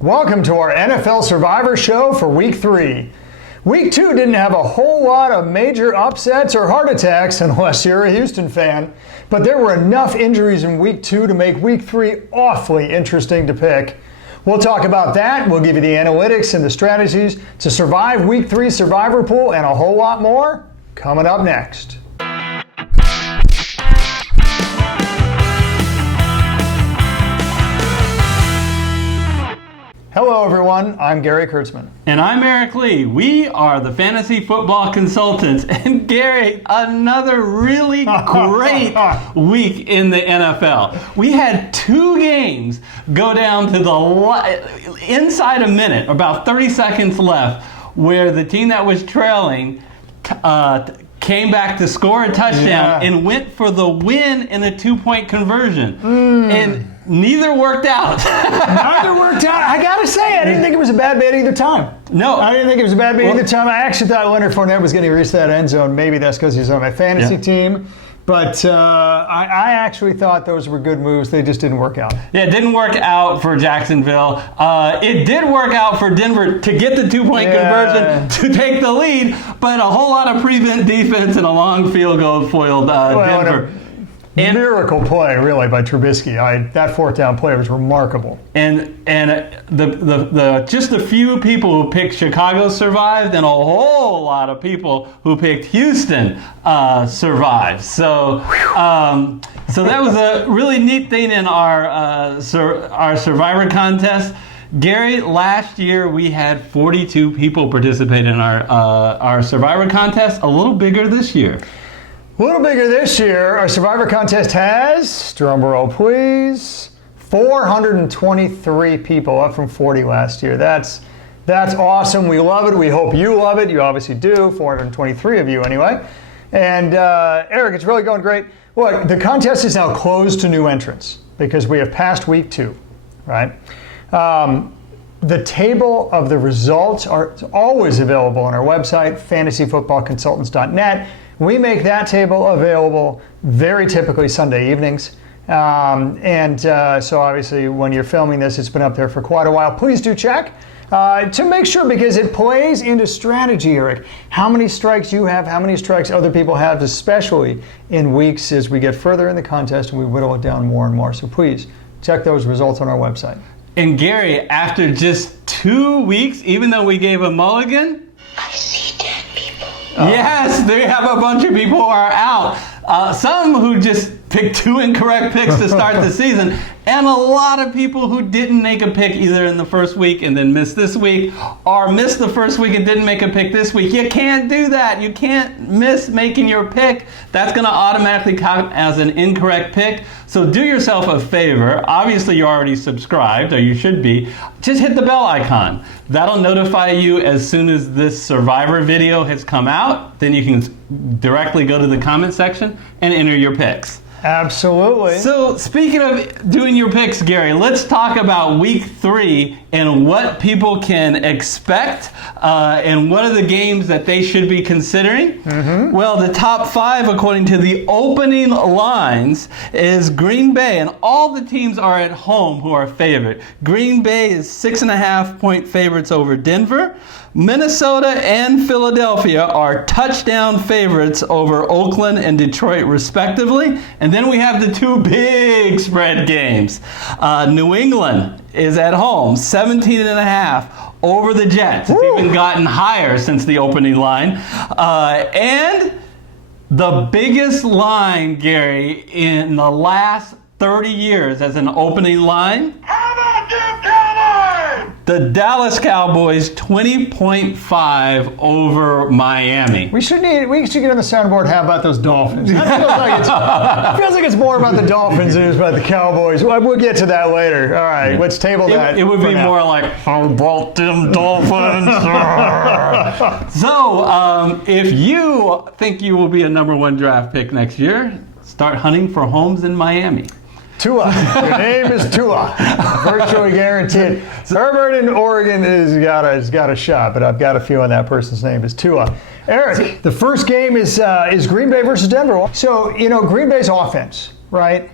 Welcome to our NFL Survivor Show for Week 3. Week 2 didn't have a whole lot of major upsets or heart attacks unless you're a Houston fan, but there were enough injuries in Week 2 to make Week 3 awfully interesting to pick. We'll talk about that, we'll give you the analytics and the strategies to survive Week 3 Survivor Pool and a whole lot more coming up next. Hello everyone, I'm Gary Kurtzman. And I'm Eric Lee. We are the Fantasy Football Consultants. And Gary, another really great week in the NFL. We had 2 games go down to the inside a minute, about 30 seconds left, where the team that was trailing came back to score a touchdown and went for the win in a 2-point conversion. And neither worked out. Neither worked out. I gotta say, I didn't think it was a bad bet either time. No. I didn't think it was a bad bet either time. I actually thought Leonard Fournette was going to reach that end zone. Maybe that's because he's on my fantasy team. But I actually thought those were good moves. They just didn't work out. Yeah, it didn't work out for Jacksonville. It did work out for Denver to get the 2-point conversion to take the lead, but a whole lot of prevent defense and a long field goal foiled Denver. Miracle play, really, by Trubisky. That 4th down play was remarkable. And just a few people who picked Chicago survived, and a whole lot of people who picked Houston survived. So that was a really neat thing in our Survivor contest. Gary, last year we had 42 people participate in our Survivor contest. A little bigger this year. A little bigger this year. Our Survivor contest has, drum roll please, 423 people, up from 40 last year. That's awesome. We love it. We hope you love it. You obviously do. 423 of you anyway. And Eric, it's really going great. Look, the contest is now closed to new entrants because we have passed week 2, right? The table of the results are always available on our website, fantasyfootballconsultants.net. We make that table available very typically Sunday evenings. So obviously when you're filming this, it's been up there for quite a while. Please do check to make sure, because it plays into strategy, Eric. How many strikes you have, how many strikes other people have, especially in weeks as we get further in the contest and we whittle it down more and more. So please check those results on our website. And Gary, after just 2 weeks, even though we gave a mulligan, I see dead people. Yes, they have a bunch of people who are out. Some who just picked 2 incorrect picks to start the season, and a lot of people who didn't make a pick either in the first week and then missed this week, or missed the first week and didn't make a pick this week. You can't do that. You can't miss making your pick. That's going to automatically count as an incorrect pick. So do yourself a favor. Obviously, you're already subscribed, or you should be. Just hit the bell icon. That'll notify you as soon as this Survivor video has come out. Then you can directly go to the comment section and enter your picks. Absolutely. So speaking of doing your picks, Gary, let's talk about week 3 and what people can expect and what are the games that they should be considering. Well, the top 5 according to the opening lines is Green Bay, and all the teams are at home who are favored. Green Bay is 6.5-point favorites over Denver. Minnesota and Philadelphia are touchdown favorites over Oakland and Detroit respectively. And then we have the 2 big spread games. New England is at home, 17.5 over the Jets. It's even gotten higher since the opening line. And the biggest line, Gary, in the last 30 years as an opening line. How about them Cowboys? The Dallas Cowboys 20.5 over Miami. We should get on the soundboard. How about those Dolphins? That feels like it's more about the Dolphins than it is about the Cowboys. We'll get to that later. All right, let's table that. It would be more like, how about them Dolphins? So, if you think you will be a #1 draft pick next year, start hunting for homes in Miami. Tua. Your name is Tua. Virtually guaranteed. Herbert in Oregon has got a shot, but I've got a feeling that person's name is Tua. Eric, the first game is Green Bay versus Denver. So, Green Bay's offense, right?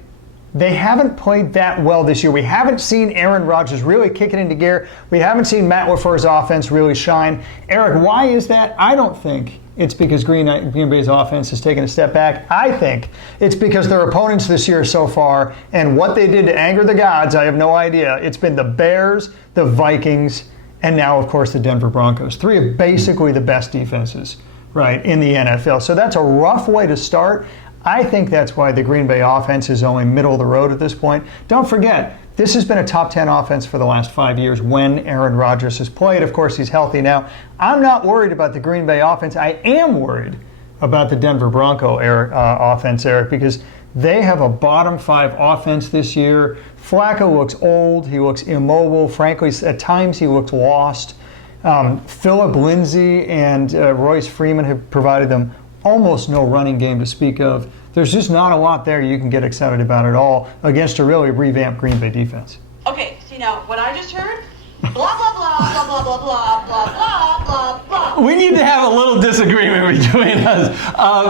they haven't played that well this year. We haven't seen Aaron Rodgers really kick it into gear. We haven't seen Matt LaFleur's offense really shine. Eric, why is that? I don't think it's because Green Bay's offense has taken a step back. I think it's because their opponents this year so far and what they did to anger the gods, I have no idea. It's been the Bears, the Vikings, and now, of course, the Denver Broncos. 3 of basically the best defenses, right, in the NFL. So that's a rough way to start. I think that's why the Green Bay offense is only middle of the road at this point. Don't forget, this has been a top 10 offense for the last 5 years when Aaron Rodgers has played. Of course, he's healthy now. I'm not worried about the Green Bay offense. I am worried about the Denver Bronco offense, Eric, because they have a bottom 5 offense this year. Flacco looks old. He looks immobile. Frankly, at times he looks lost. Phillip Lindsay and Royce Freeman have provided them almost no running game to speak of. There's just not a lot there you can get excited about at all against a really revamped Green Bay defense. Okay, see now, what I just heard, blah, blah, blah, blah, blah, blah, blah, blah, blah, blah, blah. We need to have a little disagreement between us.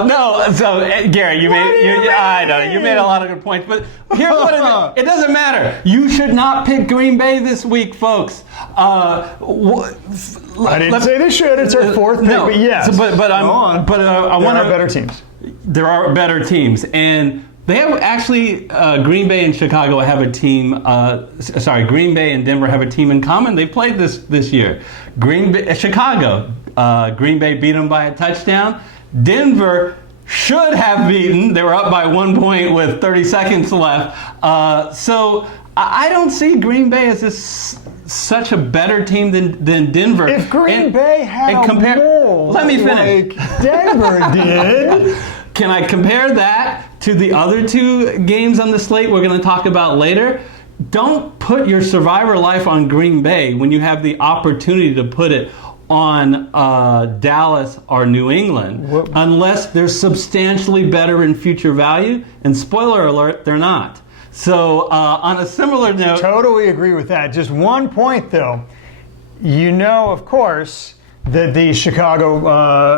No, so Gary, you made a lot of good points, but here's what it doesn't matter. You should not pick Green Bay this week, folks. I didn't say they should. It's our 4th pick, but yes. So, but I want to. Better teams. There are better teams, and they have actually Green Bay and Chicago have a team. Green Bay and Denver have a team in common. They played this year. Chicago, Green Bay beat them by a touchdown. Denver should have beaten. They were up by 1 point with 30 seconds left. So I don't see Green Bay as such a better team than Denver. If Green Bay had a mold let me finish. like Denver did. Can I compare that to the other 2 games on the slate we're going to talk about later? Don't put your survivor life on Green Bay when you have the opportunity to put it on Dallas or New England, unless they're substantially better in future value. And spoiler alert, they're not. So on a similar note... Totally agree with that. Just 1 point, though. You know, of course, that the Chicago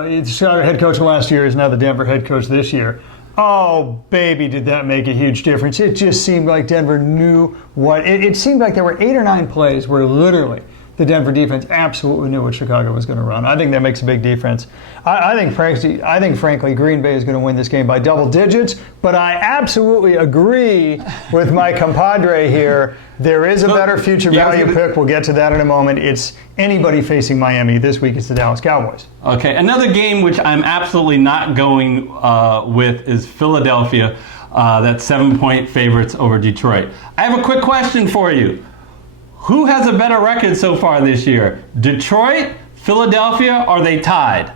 head coach last year is now the Denver head coach this year. Oh, baby, did that make a huge difference. It just seemed like Denver knew what... It seemed like there were 8 or 9 plays where literally the Denver defense absolutely knew what Chicago was going to run. I think that makes a big difference. I think, frankly, Green Bay is going to win this game by double digits, but I absolutely agree with my compadre here. There is a better future value pick. We'll get to that in a moment. It's anybody facing Miami. This week it's the Dallas Cowboys. Okay, another game which I'm absolutely not going with is Philadelphia. That's 7-point favorites over Detroit. I have a quick question for you. Who has a better record so far this year? Detroit, Philadelphia, or are they tied?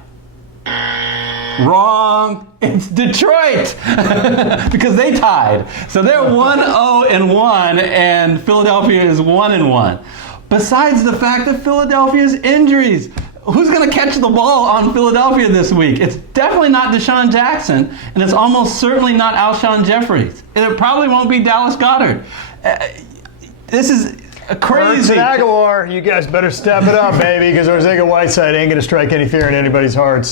Wrong. It's Detroit because they tied. So they're 1-0-1 and Philadelphia is 1-1. Besides the fact that Philadelphia's injuries, who's going to catch the ball on Philadelphia this week? It's definitely not Deshaun Jackson, and it's almost certainly not Alshon Jeffries. And it probably won't be Dallas Goedert. This is crazy. Aguilar, you guys better step it up, baby, because Ortega-Whiteside ain't going to strike any fear in anybody's hearts.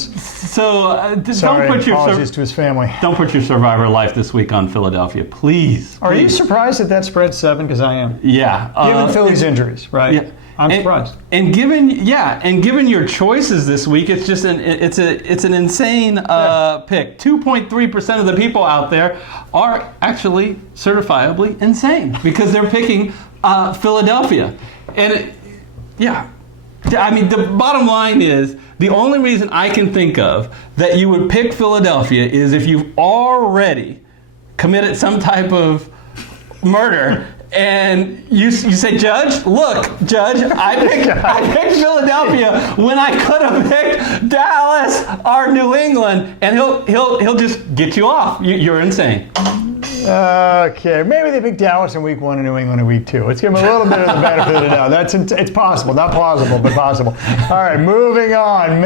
So apologies to his family. Don't put your survivor life this week on Philadelphia, please. Are you surprised that spread's 7? Because I am. Yeah. Given Philly's injuries, right? Yeah. I'm surprised. And given your choices this week, it's just an insane pick. 2.3% of the people out there are actually certifiably insane because they're picking Philadelphia. And the bottom line is the only reason I can think of that you would pick Philadelphia is if you've already committed some type of murder. And you say, Judge, I picked Philadelphia when I could have picked Dallas or New England, and he'll just get you off. You're insane. Okay, maybe they picked Dallas in week 1 and New England in week 2. Let's give them a little bit of the benefit of the doubt. It's possible, not plausible, but possible. All right, moving on.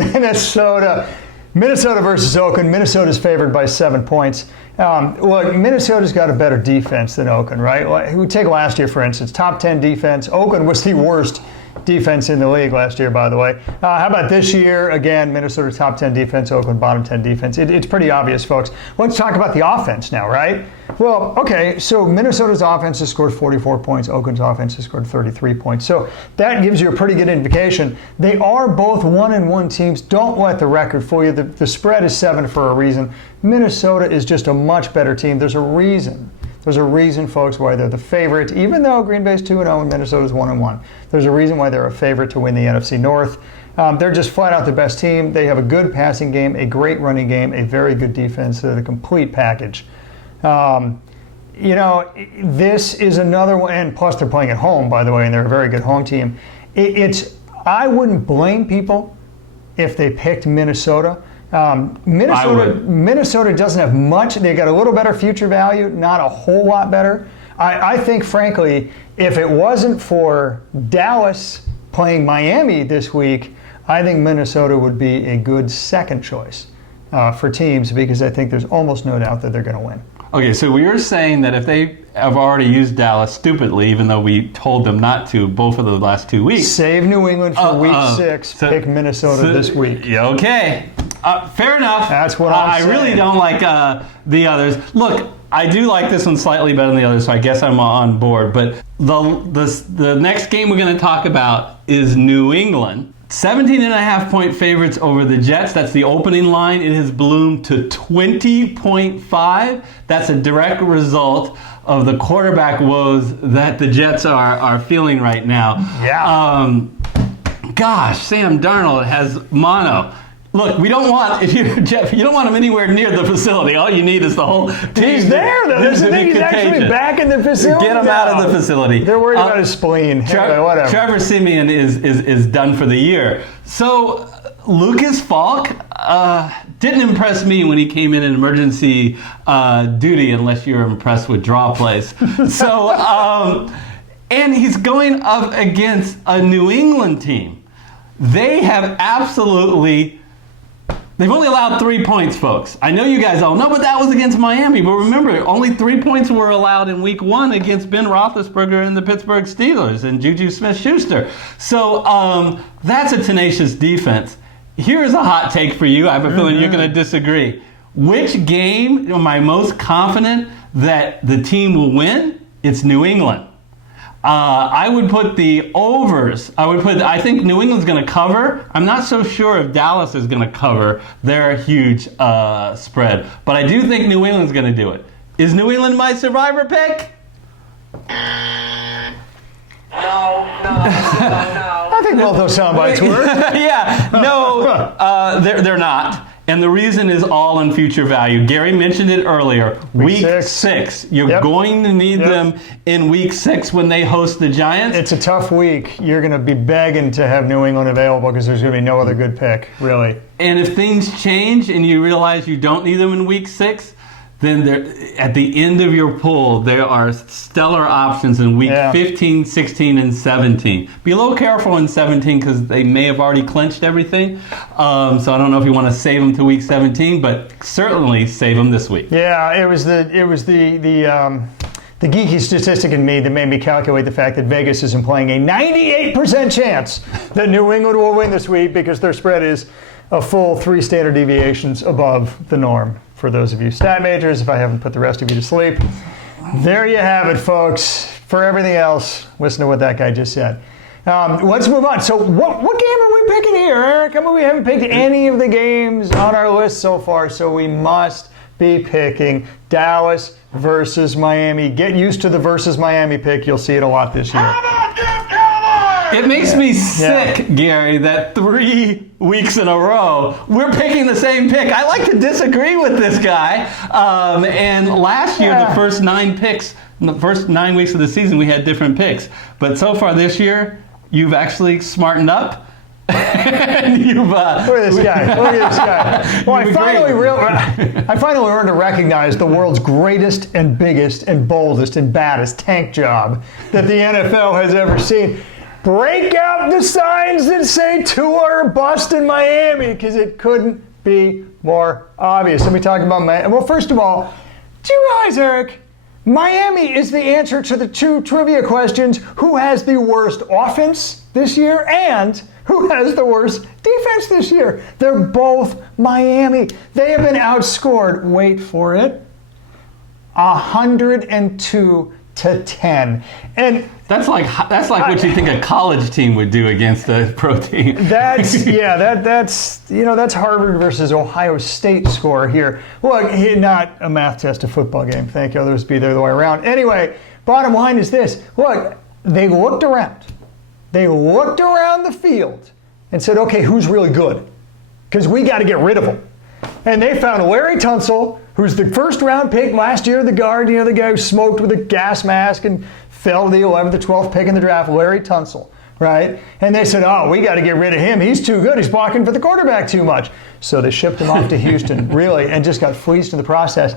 Minnesota versus Oakland. Minnesota's favored by 7 points. Look, Minnesota's got a better defense than Oakland, right? We take last year, for instance, top 10 defense. Oakland was the worst defense in the league last year, by the way. How about this year? Again, Minnesota top 10 defense, Oakland bottom 10 defense. It's pretty obvious, folks. Let's talk about the offense now, right? Well, okay, so Minnesota's offense has scored 44 points. Oakland's offense has scored 33 points. So that gives you a pretty good indication. They are both 1-1 teams. Don't let the record fool you. The spread is 7 for a reason. Minnesota is just a much better team. There's a reason. There's a reason, folks, why they're the favorite, even though Green Bay's 2-0 and Minnesota's 1-1. There's a reason why they're a favorite to win the NFC North. They're just flat out the best team. They have a good passing game, a great running game, a very good defense. They're the complete package. This is another one, and plus they're playing at home, by the way, and they're a very good home team. I wouldn't blame people if they picked Minnesota. Minnesota doesn't have much. They got a little better future value, not a whole lot better. I think, frankly, if it wasn't for Dallas playing Miami this week, I think Minnesota would be a good second choice for teams, because I think there's almost no doubt that they're going to win. Okay, so we were saying that if they have already used Dallas stupidly, even though we told them not to both of the last 2 weeks. Save New England for week 6, pick Minnesota this week. Yeah, okay. Fair enough. That's what I'm saying. I really don't like the others. Look, I do like this one slightly better than the others, so I guess I'm on board. But the next game we're going to talk about is New England. 17.5-point favorites over the Jets. That's the opening line. It has ballooned to 20.5. That's a direct result of the quarterback woes that the Jets are feeling right now. Yeah. Gosh, Sam Darnold has mono. Look, we don't want, Jeff, you don't want him anywhere near the facility. All you need is the whole team. He's there, though. That's the thing. He's actually back in the facility. Get him out of the facility. They're worried about his spleen. Anyway, whatever. Trevor Siemian is done for the year. So Lucas Falk didn't impress me when he came in emergency duty, unless you're impressed with draw plays. So, and he's going up against a New England team. They have they've only allowed 3 points, folks. I know you guys all know, but that was against Miami. But remember, only 3 points were allowed in week 1 against Ben Roethlisberger and the Pittsburgh Steelers and Juju Smith-Schuster. So that's a tenacious defense. Here's a hot take for you. I have a feeling you're going to disagree. Which game am I most confident that the team will win? It's New England. I would put the overs. I think New England's going to cover. I'm not so sure if Dallas is going to cover their huge spread. But I do think New England's going to do it. Is New England my survivor pick? No. I think both those sound bites work. Yeah, no, they're not. And the reason is all in future value. Gary mentioned it earlier. Week 6. You're going to need them in week 6 when they host the Giants. It's a tough week. You're going to be begging to have New England available because there's going to be no other good pick, really. And if things change and you realize you don't need them in week 6, then at the end of your pool, there are stellar options in week 15, 16, and 17. Be a little careful in 17 because they may have already clinched everything. So I don't know if you want to save them to week 17, but certainly save them this week. Yeah, it was the geeky statistic in me that made me calculate the fact that Vegas is implying a 98% chance that New England will win this week because their spread is a full 3 standard deviations above the norm. For those of you stat majors, if I haven't put the rest of you to sleep. There you have it, folks. For everything else, listen to what that guy just said. Let's move on. So what game are we picking here, Eric? I mean, we haven't picked any of the games on our list so far, so we must be picking Dallas versus Miami. Get used to the versus Miami pick. You'll see it a lot this year. It makes me sick, Gary, that 3 weeks in a row, we're picking the same pick. I like to disagree with this guy. And last year, the first 9 picks, in the first 9 weeks of the season, we had different picks. But so far this year, you've actually smartened up. And you've, look at this guy. Look at this guy. Well, I finally learned to recognize the world's greatest and biggest and boldest and baddest tank job that the NFL has ever seen. Break out the signs that say Tua or bust in Miami, because it couldn't be more obvious. Let me talk about Miami. Well, first of all, do you realize, Eric, Miami is the answer to the 2 trivia questions. Who has the worst offense this year and who has the worst defense this year? They're both Miami. They have been outscored, wait for it, 102-10. And that's like what you think a college team would do against a pro team. That's Harvard versus Ohio State score here. Look, not a math test, a football game. Thank you. Others be the other way around. Anyway, bottom line is this. Look, they looked around. They looked around the field and said, okay, who's really good? Because we got to get rid of them. And they found Larry Tunsil, who's the first round pick last year, the guard, the guy who smoked with a gas mask and fell to the 11th, 12th pick in the draft, Larry Tunsil, right? And they said, oh, we got to get rid of him. He's too good. He's blocking for the quarterback too much. So they shipped him off to Houston, really, and just got fleeced in the process.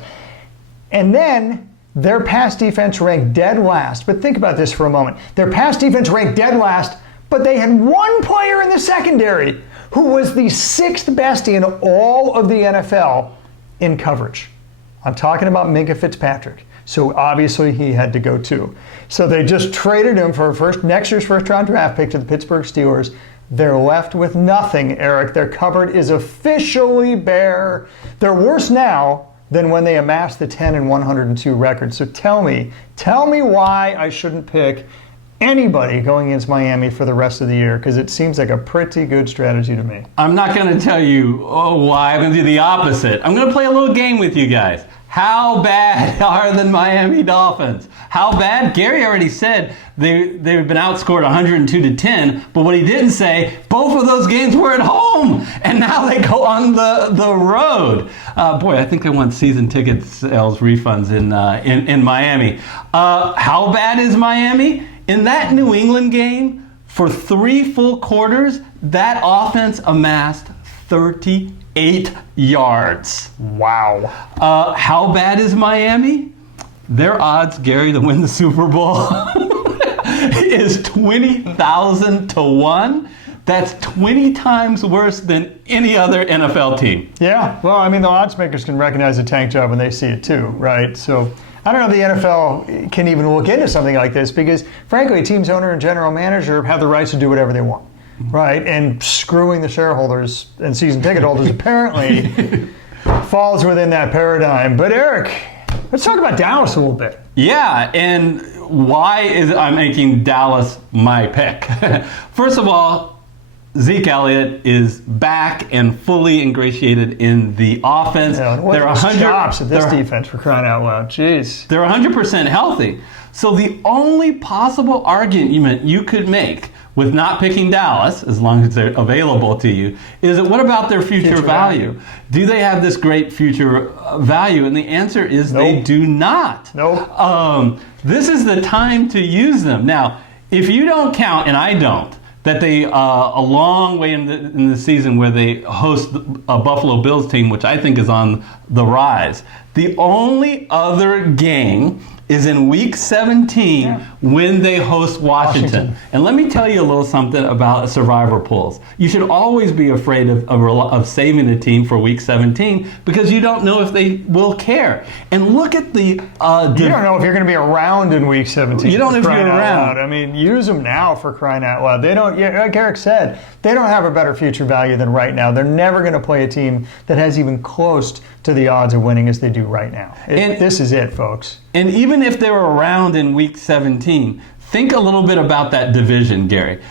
And then their pass defense ranked dead last. But think about this for a moment. Their pass defense ranked dead last, but they had one player in the secondary who was the 6th best in all of the NFL in coverage. I'm talking about Minkah Fitzpatrick. So obviously he had to go too. So they just traded him for next year's first-round draft pick to the Pittsburgh Steelers. They're left with nothing, Eric. Their cupboard is officially bare. They're worse now than when they amassed the 10-102 record. So tell me why I shouldn't pick anybody going against Miami for the rest of the year, because it seems like a pretty good strategy to me. I'm not going to tell you why. I'm going to do the opposite. I'm going to play a little game with you guys. How bad are the Miami Dolphins? How bad? Gary already said they've been outscored 102-10, but what he didn't say, both of those games were at home, and now they go on the road. Boy, I think I want season ticket sales refunds in Miami. How bad is Miami? In that New England game, for 3 full quarters, that offense amassed 38 yards. Wow. How bad is Miami? Their odds, Gary, to win the Super Bowl is 20,000 to 1. That's 20 times worse than any other NFL team. Yeah, well, I mean, the odds makers can recognize a tank job when they see it too, right? So I don't know if the NFL can even look into something like this because, frankly, a team's owner and general manager have the rights to do whatever they want, right? And screwing the shareholders and season ticket holders apparently falls within that paradigm. But Eric, let's talk about Dallas a little bit. Yeah, and why is I'm making Dallas my pick? First of all, Zeke Elliott is back and fully ingratiated in the offense. Yeah, what they're 100 stops at this defense, for crying out loud. Jeez. They're 100% healthy. So the only possible argument you could make with not picking Dallas, as long as they're available to you, is that what about their future value? Do they have this great future value? And the answer is they do not. Nope. This is the time to use them. Now, if you don't count, and I don't, that they a long way in the season where they host a Buffalo Bills team, which I think is on the rise. The only other game is in Week 17 when they host Washington. And let me tell you a little something about survivor pools. You should always be afraid of saving a team for Week 17 because you don't know if they will care. And look at the... you don't know if you're going to be around in Week 17. You don't know if you're around. I mean, use them now, for crying out loud. They don't, like Eric said, they don't have a better future value than right now. They're never going to play a team that has even close to the odds of winning as they do right now. This is it, folks. And even if they were around in Week 17, think a little bit about that division, Gary.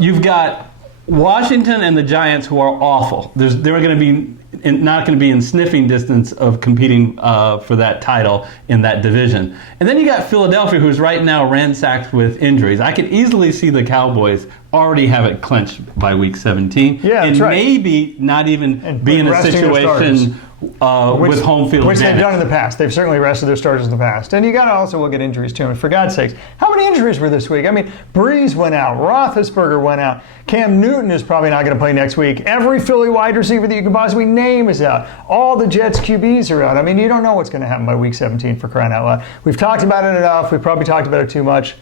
You've got Washington and the Giants, who are awful. They're going to be not going to be in sniffing distance of competing for that title in that division. And then you got Philadelphia, who's right now ransacked with injuries. I could easily see the Cowboys already have it clinched by Week 17. Yeah, and right. maybe not even be in a situation with home field which advantage. they've done in the past. They've certainly rested their starters in the past. And you got to also look at injuries too. I mean, for God's sakes, how many injuries were this week? I mean, Breeze went out, Roethlisberger went out, Cam Newton is probably not going to play next week. Every Philly wide receiver that you can possibly name is out. All the Jets QBs are out. I mean, you don't know what's going to happen by Week 17, for crying out loud. We've talked about it enough. We've probably talked about it too much.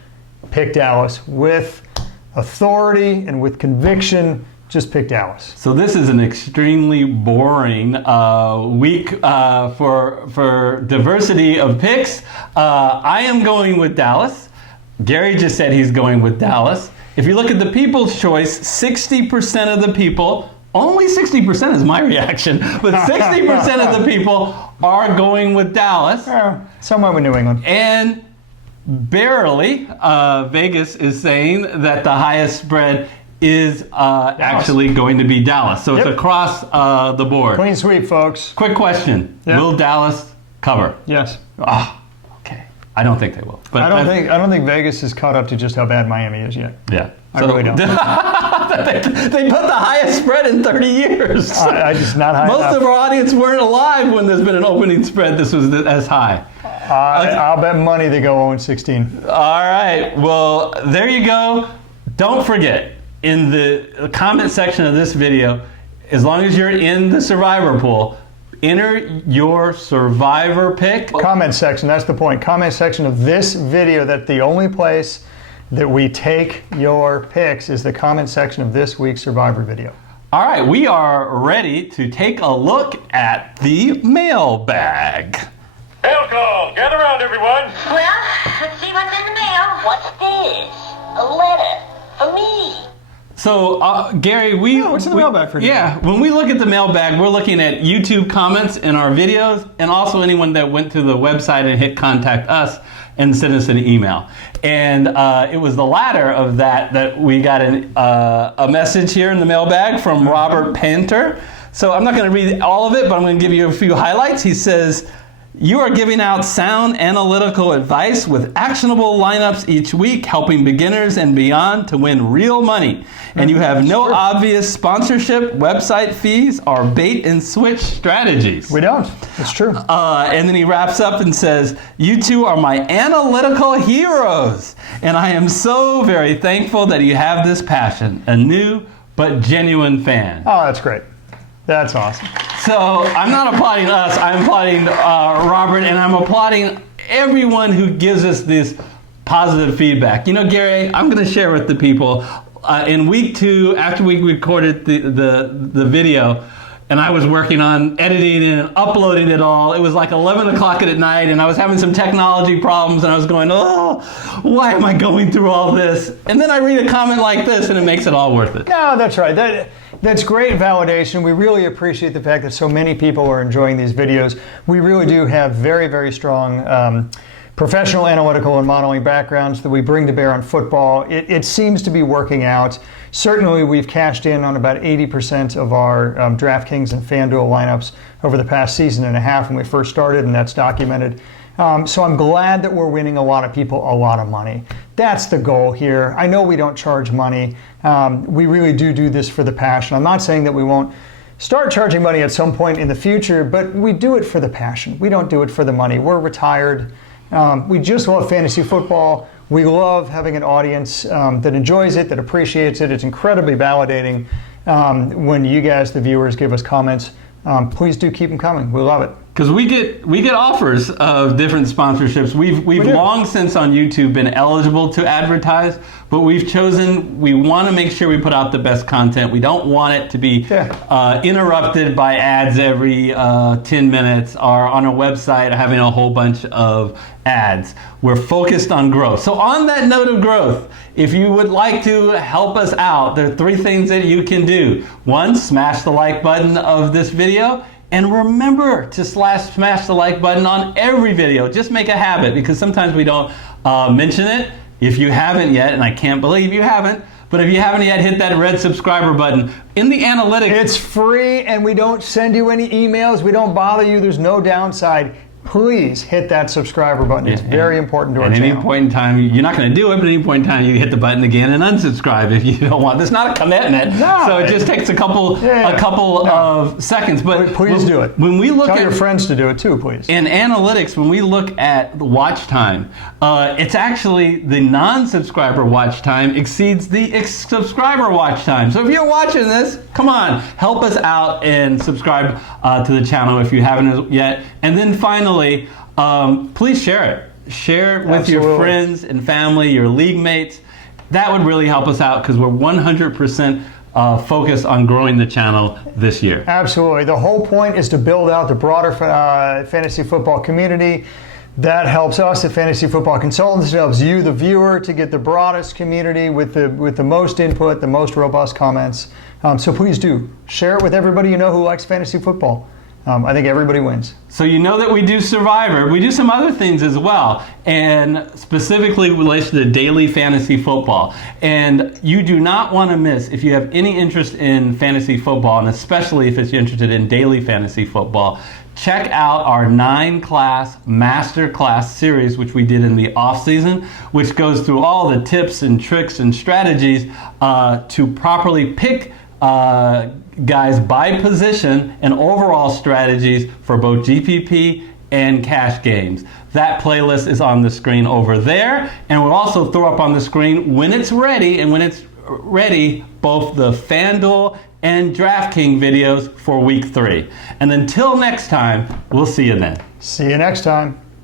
Pick Dallas with authority and with conviction. just pick Dallas. So this is an extremely boring week for diversity of picks. I am going with Dallas. Gary just said he's going with Dallas. If you look at the people's choice, 60% of the people, only 60% is my reaction, but 60% of the people are going with Dallas. Somewhere with New England. And barely, Vegas is saying that the highest spread is actually going to be Dallas. So it's across the board. Clean sweep, folks. Quick question. Yep. Will Dallas cover? Yes. Okay. I don't think they will. But I don't think Vegas is caught up to just how bad Miami is yet. Yeah. I really don't. They put the highest spread in 30 years. I just not high Most enough. of our audience weren't alive when there's been an opening spread this was as high. I'll bet money they go 0-16. All right. Well, there you go. Don't forget, in the comment section of this video, as long as you're in the survivor pool, enter your survivor pick. Comment section, that's the point. Comment section of this video, that the only place that we take your picks is the comment section of this week's survivor video. All right, we are ready to take a look at the mailbag. Mail call. Gather around, everyone. Well, let's see what's in the mail. What's this? A letter for me. So, Gary, what's in the mailbag for you? Yeah, when we look at the mailbag, we're looking at YouTube comments in our videos, and also anyone that went to the website and hit contact us and sent us an email. And it was the latter of that we got a message here in the mailbag from Robert Panter. So I'm not going to read all of it, but I'm going to give you a few highlights. He says, "You are giving out sound analytical advice with actionable lineups each week, helping beginners and beyond to win real money. And you have no obvious sponsorship, website fees, or bait and switch strategies." We don't. It's true. And then he wraps up and says, "You two are my analytical heroes, and I am so very thankful that you have this passion. A new but genuine fan." Oh, that's great. That's awesome. So I'm not applauding us, I'm applauding Robert, and I'm applauding everyone who gives us this positive feedback. You know, Gary, I'm going to share with the people, in week 2, after we recorded the video, and I was working on editing it and uploading it all. It was like 11 o'clock at night, and I was having some technology problems, and I was going, oh, why am I going through all this? And then I read a comment like this, and it makes it all worth it. No, that's right. That's great validation. We really appreciate the fact that so many people are enjoying these videos. We really do have very, very strong professional analytical and modeling backgrounds that we bring to bear on football. It seems to be working out. Certainly, we've cashed in on about 80% of our DraftKings and FanDuel lineups over the past season and a half when we first started, and that's documented. So I'm glad that we're winning a lot of people a lot of money. That's the goal here. I know we don't charge money. We really do this for the passion. I'm not saying that we won't start charging money at some point in the future, but we do it for the passion. We don't do it for the money. We're retired. We just love fantasy football. We love having an audience that enjoys it, that appreciates it. It's incredibly validating when you guys, the viewers, give us comments. Please do keep them coming. We love it. Because we get offers of different sponsorships. We've long since on YouTube been eligible to advertise, but we've chosen, we want to make sure we put out the best content. We don't want it to be interrupted by ads every 10 minutes or on our website having a whole bunch of ads. We're focused on growth. So on that note of growth, if you would like to help us out, there are 3 things that you can do. 1, smash the like button of this video. And remember to smash the like button on every video. Just make a habit, because sometimes we don't mention it. If you haven't yet, and I can't believe you haven't, but if you haven't yet, hit that red subscriber button. In the analytics, it's free, and we don't send you any emails. We don't bother you. There's no downside. Please hit that subscriber button. It's very important to our channel. At any point in time, you're not going to do it, but at any point in time, you hit the button again and unsubscribe if you don't want. It's not a commitment, so it just takes a couple of seconds. But please do it. When we look Tell your friends to do it too, please. In analytics, when we look at the watch time, it's actually the non-subscriber watch time exceeds the subscriber watch time. So if you're watching this, come on, help us out and subscribe to the channel if you haven't yet. And then finally, please share it. Share it with your friends and family, your league mates. That would really help us out, because we're 100% focus on growing the channel this year. Absolutely. The whole point is to build out the broader fantasy football community. That helps us at Fantasy Football Consultants. It helps you, the viewer, to get the broadest community with the most input, the most robust comments. So please do share it with everybody you know who likes fantasy football. I think everybody wins. So you know that we do Survivor. We do some other things as well, and specifically related to daily fantasy football. And you do not want to miss, if you have any interest in fantasy football, and especially if you're interested in daily fantasy football, check out our 9-class masterclass series, which we did in the off season, which goes through all the tips and tricks and strategies to properly pick guys by position and overall strategies for both GPP and cash games. That playlist is on the screen over there, and we'll also throw up on the screen when it's ready, both the FanDuel and DraftKings videos for week 3. And until next time, we'll see you then. See you next time.